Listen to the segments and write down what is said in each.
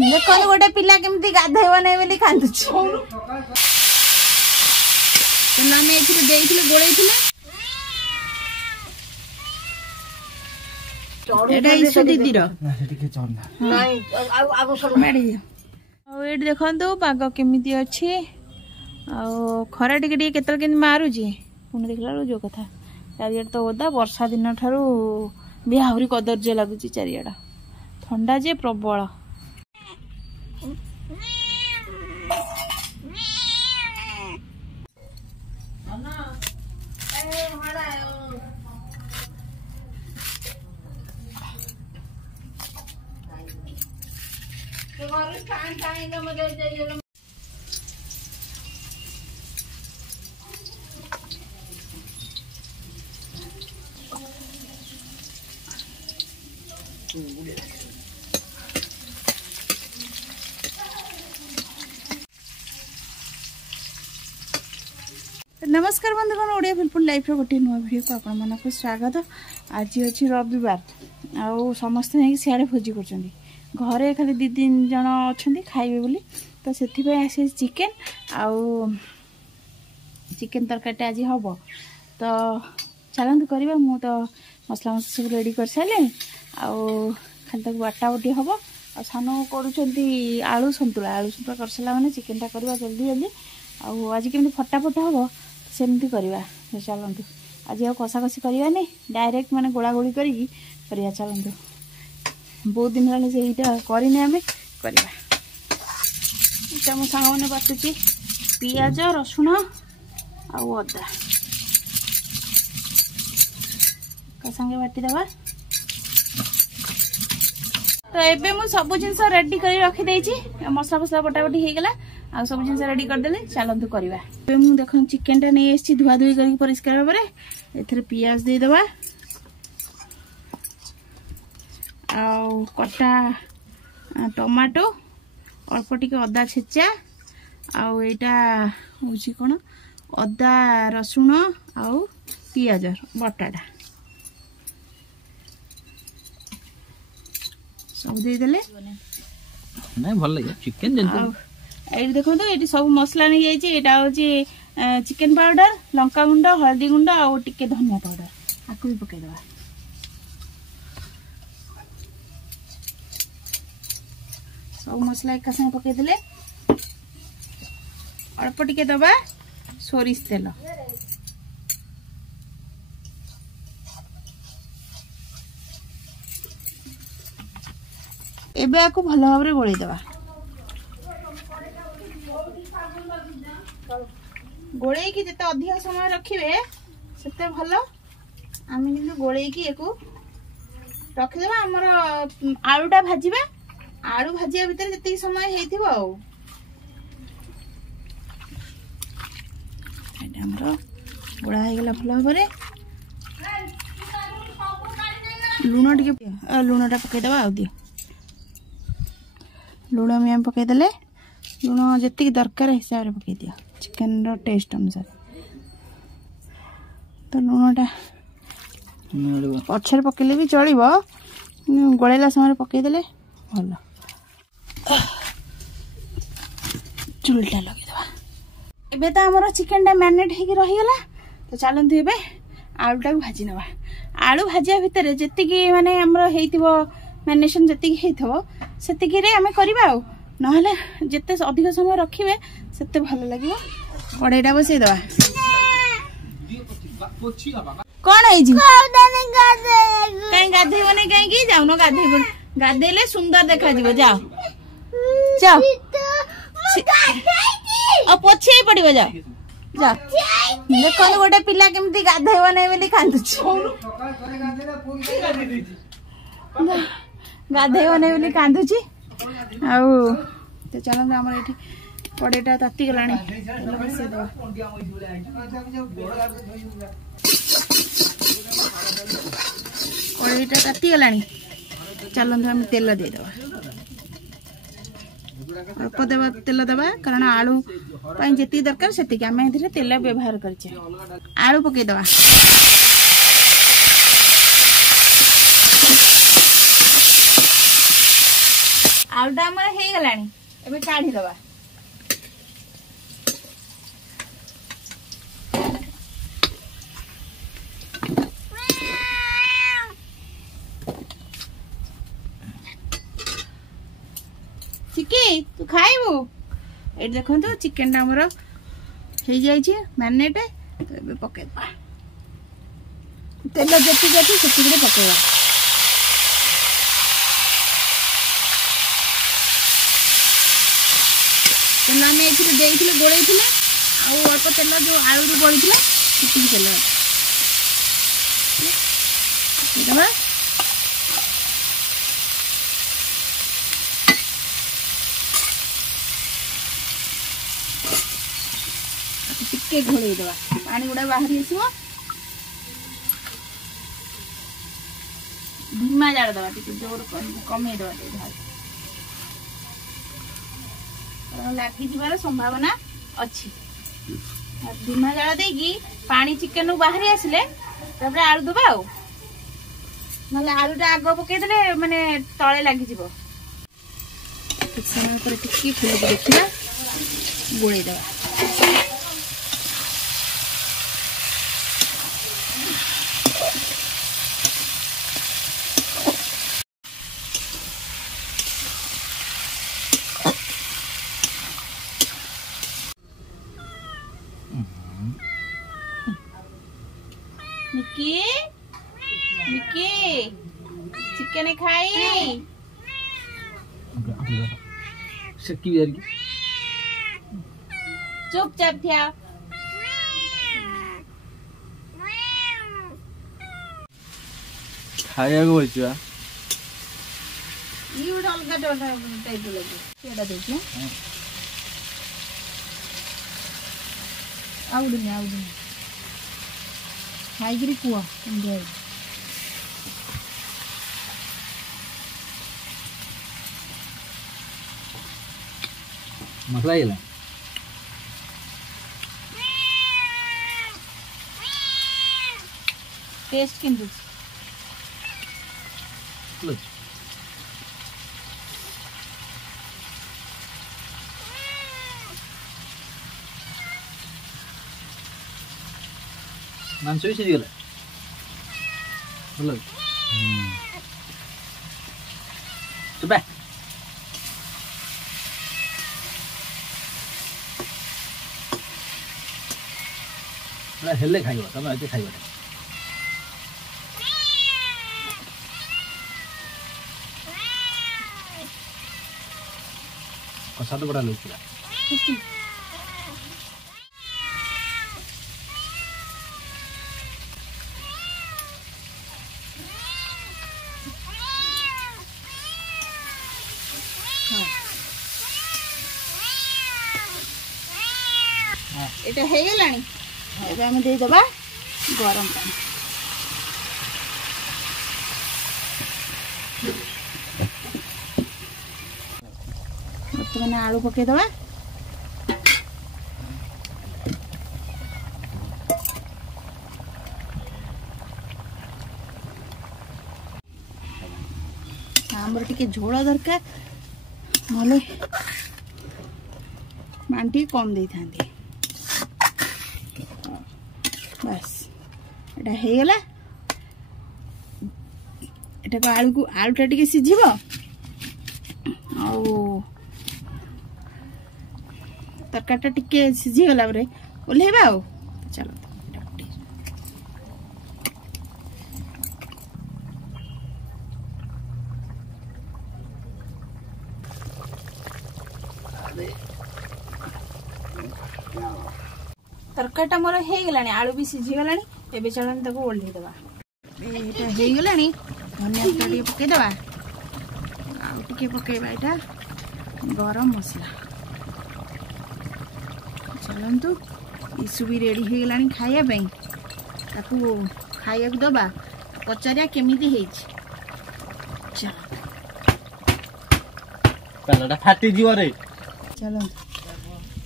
देखो गोटे पिला केमती गाधेब नहीं बोली कांदुची आम ये गोलैले दीदी देखो पाग केमी अच्छी खरा टे के मारुची पुणी देखला जो कथा चारिआड तो ओदा वर्षा दिन ठारू भी आहरी कदर्य लगुच चारिआड ठंडा जे प्रबल नमस्कार बंधुगण ओडिया फिल्पुल लाइफ गोटे नुआ वीडियो को आपण मन को स्वागत। आज अच्छी रविवार आउ समस्त नहीं सियाड़े भोजी कर घरे खाली 2-3 जन अच्छा खाइबे बोली तो से आसे चिकेन आउ चिकेन तरकारी आज हम तो चलते करवा मु तो मसला मसला सब रेडी कर सारे आउ खाली तक बाटा बटी हम आ सान कर आलू सतुला कर सारा मैंने चिकेनटा करवा जल्दी जल्दी आउ आज केमती फटाफट हम सेमती करवा चलतु आज आ कषा कषी करवानी डायरेक्ट माने गोला गोली करी चलतु बहुत दिन है से करने आम करवा मो सांग मैंने बाटुची पियाज रसुण आउ अदा संगे बाटीदेवा तो एबे मु सब जिनस रेडी कर रखी मसला फसला बटाबटी हो गला आ सब जिन रेडी करदे चलतु करवा मुझे देख चिकेन टा नहीं आसी धुआ धुई कर परिष्कार भाव में पियाज देदेवा आउ कटा टमाटो अल्प टिके अदा छेचा आउ एटा होची कोन अदा रसुण आउ पियाज बटाटा सब देदेले नहीं भल लगे चिकेन ये देखो तो ये सब मसला नहीं जाइए चिकेन पाउडर लंका गुंड हल्दी गुंड आउ टिके धनिया पाउडर आपको भी पकईदे सब मसला एक संगे पकईदे अल्प टिके दबा सोरिष तेल एबे आको भल भाव में गोलैदेवा गोले की जिते अधिक समय रखिए सेते भल आम कि गोले की रखिदे आमर आलूटा भाजवा आलू भाजा भितर जी समय होमर गोड़ा होगला भल भाव में लुण टे लुणटा पकईदे आ दियो लुण मैम पकईदे लुण जी दरकार हिसाब से पकई दियो चिकेन रो टेस्ट अनुसार तो लुणटा पछर पकईले भी चलो गोलैला समय पकईदे भल चुलटा लगेदेवा एबे तो आमर चिकेन टा मैरिनेट होगी रहीगला तो चलतु ए आलूटा भाजी नवा आलू भाजा भितर जी माने आमर हेइथिबो मैरिनेशन जी हेइथिबो सेतिकी रे आमे करबा आ नहले जिते अधिक समय रखिए सेते भल लगे कड़ईटा बसई दवा कौन है कहीं गाधेब नहीं कहीं जाऊन गाधेले सुंदर देखा जाओ जाओ जाओ पछे पड़ो जाओ जाओ देखो गोटे पिला केमती गाधेब नहीं बोली कांदुची गाधेब नहीं बोली कांदुची आउ तो चलते आम ये कड़ईटा ताती गला कड़ईटा ताती गला चलते आम तेल देदेवा अल्प देवा तेल देवा कारण आलू जी दरकार से आम ए तेल व्यवहार कर आलू पकईदवा आलुटा आमर हो गलानी एबे काढ़ी दबा चिकी तू खाइबू ए देखो तो चिकन टा हमर हो जाइए मैरिनेट तो ये पके तेल जति जति से पकेगा तेल आम ये गोल अल्प तेल जो आलू बड़ी से तेल दबा टिके घोड़े दवा पानी गुड़ा बाहरी आसो धीमा जाड़ दवा टिके जोर कमे दवा लगी जीवार संभावना अच्छी धीमा जाड़ देगी पानी चिकन बाहरी आसिले तापर आलू दबा आ ना आलूटा आग पकईदे माने तले लगी ठीक समय पर टिके फुल देखा गोले दवा निकी निकी चिकन खाई शक्की यार की चुपचाप थिया खाया को बचवा ये उड़ाल का डोला टाइप लगे केड़ा देखिए आउडी खाइगिरी कुआ एंजॉय मसला येला टेस्ट किंतु मांस भी सीधी गला बोलो तो बे ना हेले खाइबा तमे आते खाइबा कसा तो बड़ा लोग এটা হয়ে গেলানি এবার আমি দিয়ে দেবা গরম পানি বর্তমানে আলু পকাই দেবা ଆମର ଟିକେ ଝୋଳ ଦରକାର ନହେଲେ ମାଂଟି କମ ଦେଇଥାନ୍ତି बस एटा हे गला एटा को आलूटा टिके सिझिबो आ तरकाटा टिके सिझी गला बरे ओलेबा आ चलो तरकाटा मोर हो गलानी आलू भी सीझी गलानी एबे चलन ताको ओल्ही देबा एटा हो गलानी धनिया पत्ता टिके पके देबा आ टिके पकेबा एटा गरम मसला चलन तो इसु भी रेडी हो गलानी खाया पई ताको खाया को देबा पचारिया केमिति हेछि चल पहलाटा फाटी जीव रे चलन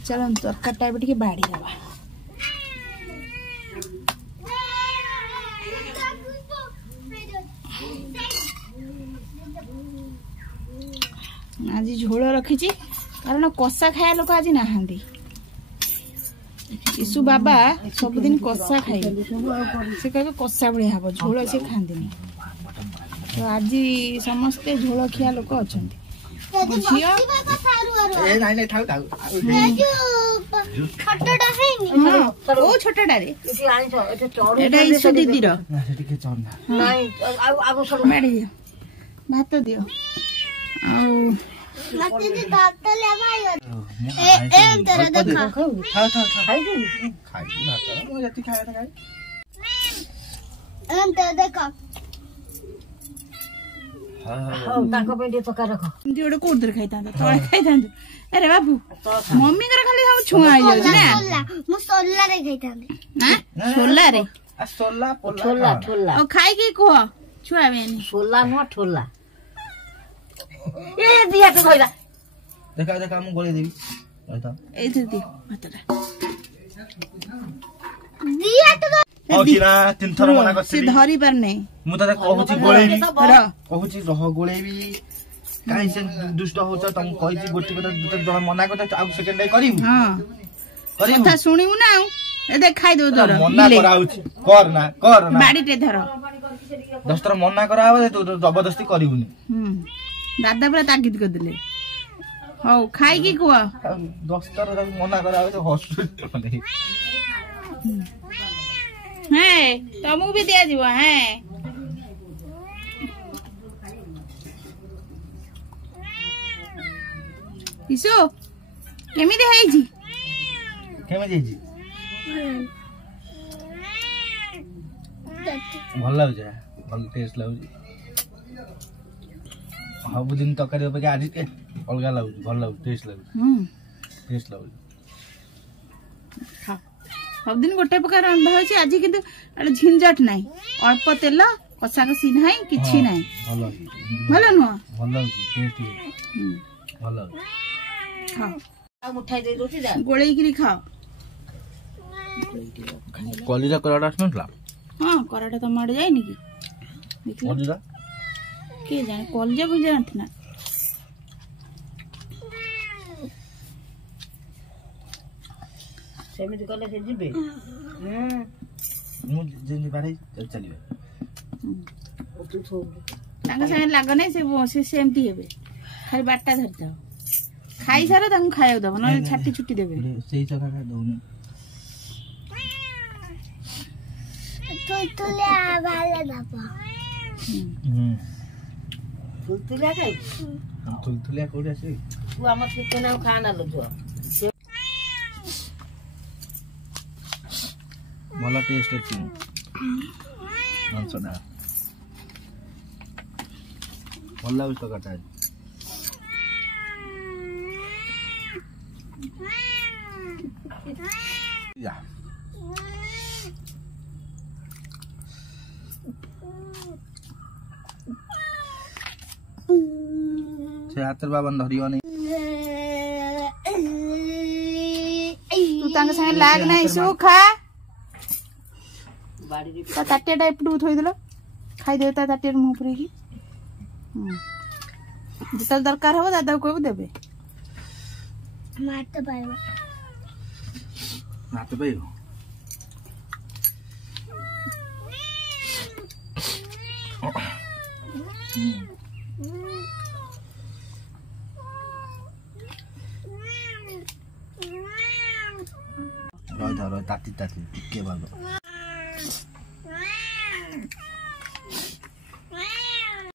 चलन तरकाटा एबे टिके बाड़ी देबा आज झोल रखी कारण कषा खाया लोक आज नहांती ईसु बाबा सबुदिन कषा खाइबे से कहे कषा बढ़िया हम झोल से खाती तो आज समस्ते झोल खिया लोक अच्छा छोटा ईसु दीदी भात दियो अरे बाबू मम्मी खाली छुआ खाई कह छुआ छोला नुह ठोला ए दिया तो कइला देखा देखा हम गोली देबी एथि दे भातटा दिया तो औचिना तीन थर मना कर से धरी पर नै मु त कहूची गोलेबी कहूची रह गोलेबी काई से दुष्ट होछ तुम कहिची गोटी कथा जण मना करता आ सेकंड डे करिउ हां कथा सुनिउ ना ए देख खाइ दो धर मना कराउची कर ना बाडी टे धर 10 थर मना करावे तो जबरदस्ती करिउनी दादा पूरा ताकीद कर दिले हौ खाई की कुआ 10 थर मना करावे तो हॉस्पिटल है तुमको भी दिया जीवा है इसो केमिति हैजी भल लागु भल टेस्ट लागु सब दिन तकारी अपेक्षा आज अलग लागु भल लागु टेस्ट लागु सब दिन गोटे प्रकार रंधा होची आज किंतु अरे झिंझट नाही अल्प तेल कसा कसी नाही किछि नाही भलो नो भलो टेस्ट भलो आ मुठाई दे रोटी दा गोळेई किरी खाओ कलिजा कराटा सुनला हां कराटा तो मार जाय नी की देखला कलिजा के जाने कलिजा को जानत ना सेमिति कले से जिबे मु जेनी बारे चलिबे तू थो तांगा संगे लाग नै से सेमती हेबे खाली बाटा धरता खाई सारा तांग खाया दबो न छाटी छुट्टी देबे सेही जगह का दउनी तुलतुले आवाले दापा तुलतुले खाई तुलतुले कोडी आसे तू हमर चिकन खाना लो जो भल टेस्ट अछि मांसना भल लागु तो काटा या से हातर बाबन धरियो नै तू तांगा संगे लाग नै सुखा बाड़ी रे ताटेटा एपटू थोई दिलो खाई दे ताटेर मुंह पुरी की जितल दरकार हो दादा को देबे मारते पाइबो नाते पाइबो रोय ताती के बाबा